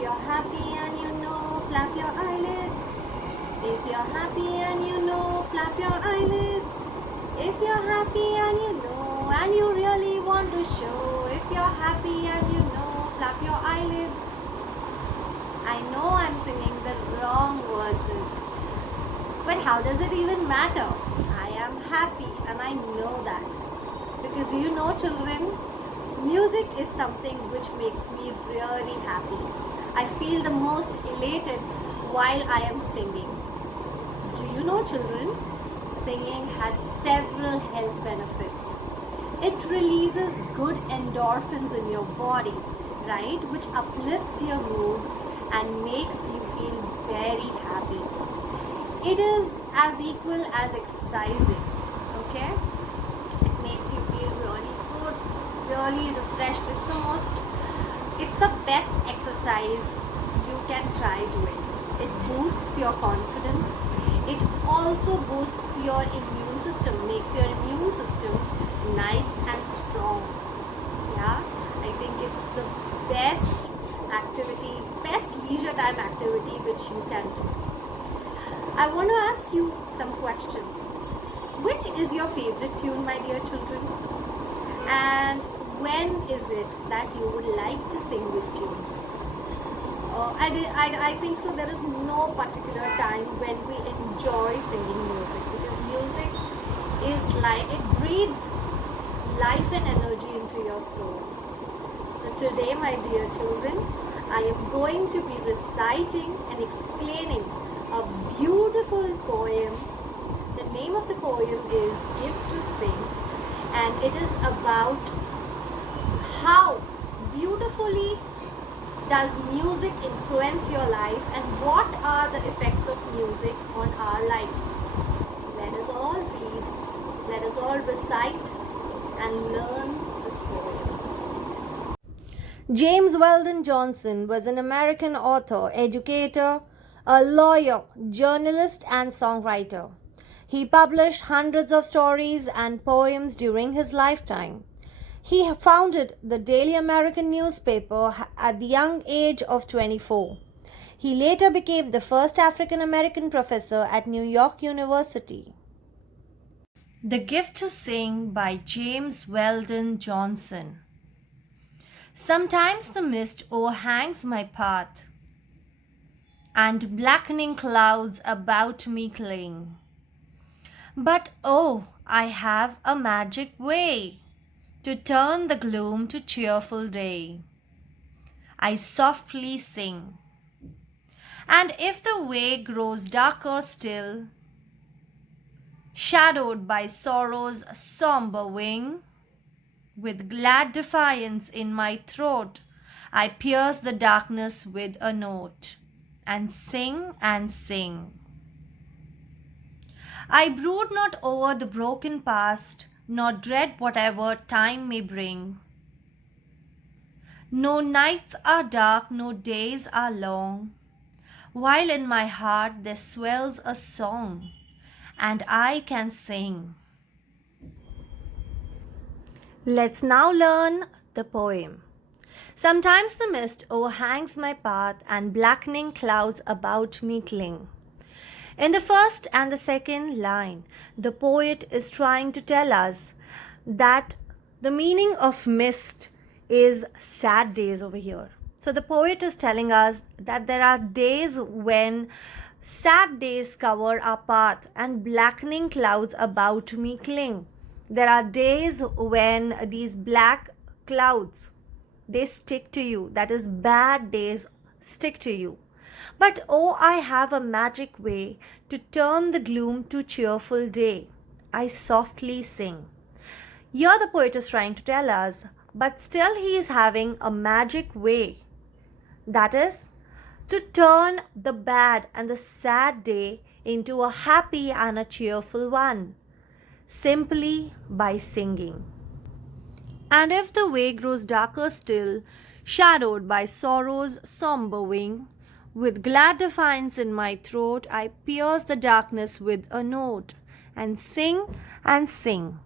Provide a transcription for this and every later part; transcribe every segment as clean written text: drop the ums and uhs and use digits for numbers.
you're happy and you know, flap your eyelids. If you're happy and you know, flap your eyelids. If you're happy and you know, and you really want to show, if you're happy and you know, flap your eyelids. I know I'm singing the wrong verses, but how does it even matter? I am happy and I know that. Because do you know, children, music is something which makes me really happy. I feel the most elated while I am singing. Do you know, children, singing has several health benefits. It releases good endorphins in your body, right, which uplifts your mood and makes you feel very happy. It is as equal as exercising, okay? It makes you feel really good, really refreshed. It's the best exercise you can try doing. It boosts your confidence. It also boosts your immune system, makes your immune system nice and strong. Yeah, I think it's the best activity, best leisure time activity which you can do. I want to ask you some questions. Which is your favorite tune, my dear children? And when is it that you would like to sing these tunes? I think so. There is no particular time when we enjoy singing music, because music is like, it breathes life and energy into your soul. So today, my dear children, I am going to be reciting and explaining a beautiful poem. The name of the poem is Gift to Sing, and it is about how beautifully does music influence your life and what are the effects of music on our lives. Let us all read, let us all recite and learn this poem. James Weldon Johnson was an American author, educator, a lawyer, journalist, and songwriter. He published hundreds of stories and poems during his lifetime. He founded the Daily American newspaper at the young age of 24. He later became the first African American professor at New York University. The Gift to Sing by James Weldon Johnson. Sometimes the mist overhangs my path, and blackening clouds about me cling. But oh, I have a magic way to turn the gloom to cheerful day. I softly sing. And if the way grows darker still, shadowed by sorrow's somber wing, with glad defiance in my throat, I pierce the darkness with a note, and sing and sing. I brood not over the broken past, nor dread whatever time may bring. No nights are dark, no days are long, while in my heart there swells a song, and I can sing. Let's now learn the poem. Sometimes the mist overhangs my path, and blackening clouds about me cling. In the first and the second line, the poet is trying to tell us that the meaning of mist is sad days over here. So the poet is telling us that there are days when sad days cover our path and blackening clouds about me cling. There are days when these black clouds, they stick to you. That is, bad days stick to you. But oh, I have a magic way to turn the gloom to cheerful day. I softly sing. Here the poet is trying to tell us, but still he is having a magic way. That is, to turn the bad and the sad day into a happy and a cheerful one, simply by singing. And if the way grows darker still, shadowed by sorrow's somber wing, with glad defiance in my throat, I pierce the darkness with a note, and sing and sing.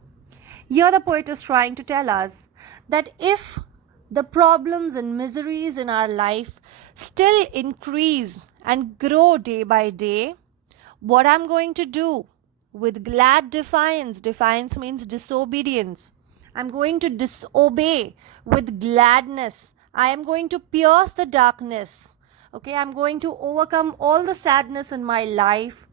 Here the poet is trying to tell us that if the problems and miseries in our life still increase and grow day by day, what I'm going to do with glad defiance, defiance means disobedience. I'm going to disobey with gladness. I am going to pierce the darkness. Okay, I'm going to overcome all the sadness in my life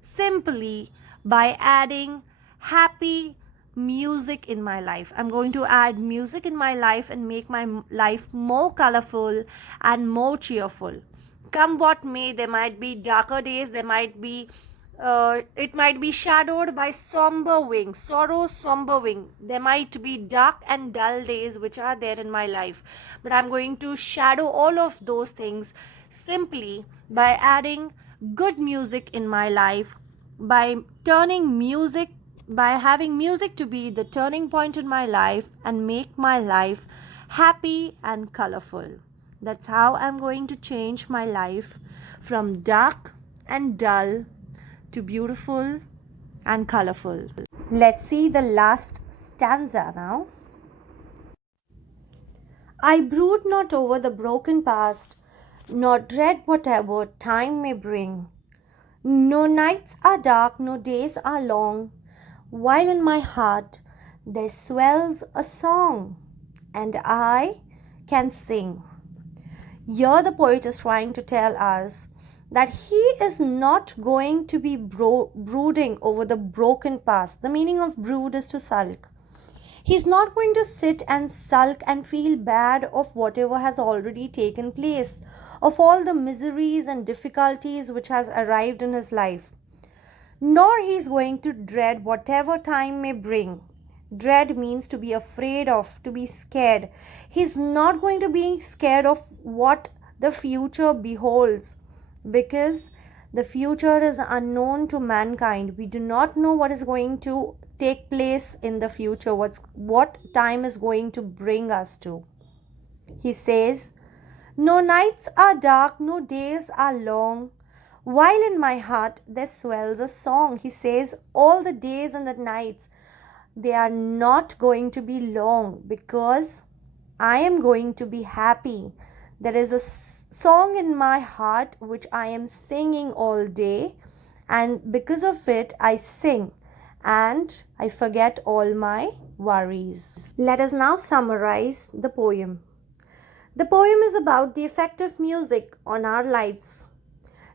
simply by adding happy music in my life. I'm going to add music in my life and make my life more colorful and more cheerful. Come what may, there might be darker days, there might be it might be shadowed by somber wing, sorrow's somber wing. There might be dark and dull days which are there in my life, but I'm going to shadow all of those things simply by adding good music in my life, by turning music, by having music to be the turning point in my life and make my life happy and colorful. That's how I'm going to change my life from dark and dull to beautiful and colorful. Let's see the last stanza now. I brood not over the broken past, nor dread whatever time may bring. No nights are dark, no days are long, while in my heart there swells a song, and I can sing. Here the poet is trying to tell us that he is not going to be brooding over the broken past. The meaning of brood is to sulk. He's not going to sit and sulk and feel bad of whatever has already taken place, of all the miseries and difficulties which has arrived in his life. Nor he's going to dread whatever time may bring. Dread means to be afraid of, to be scared. He's not going to be scared of what the future beholds, because the future is unknown to mankind. We do not know what is going to take place in the future, what time is going to bring us to. He says, no nights are dark, no days are long, while in my heart there swells a song. He says all the days and the nights, they are not going to be long, because I am going to be happy. There is a song in my heart which I am singing all day, and because of it I sing and I forget all my worries. Let us now summarize the poem. The poem is about the effect of music on our lives.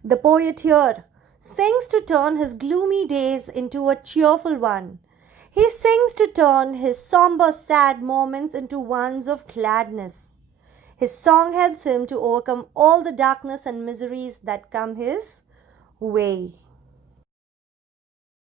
The poet here sings to turn his gloomy days into a cheerful one. He sings to turn his somber, sad moments into ones of gladness. His song helps him to overcome all the darkness and miseries that come his way.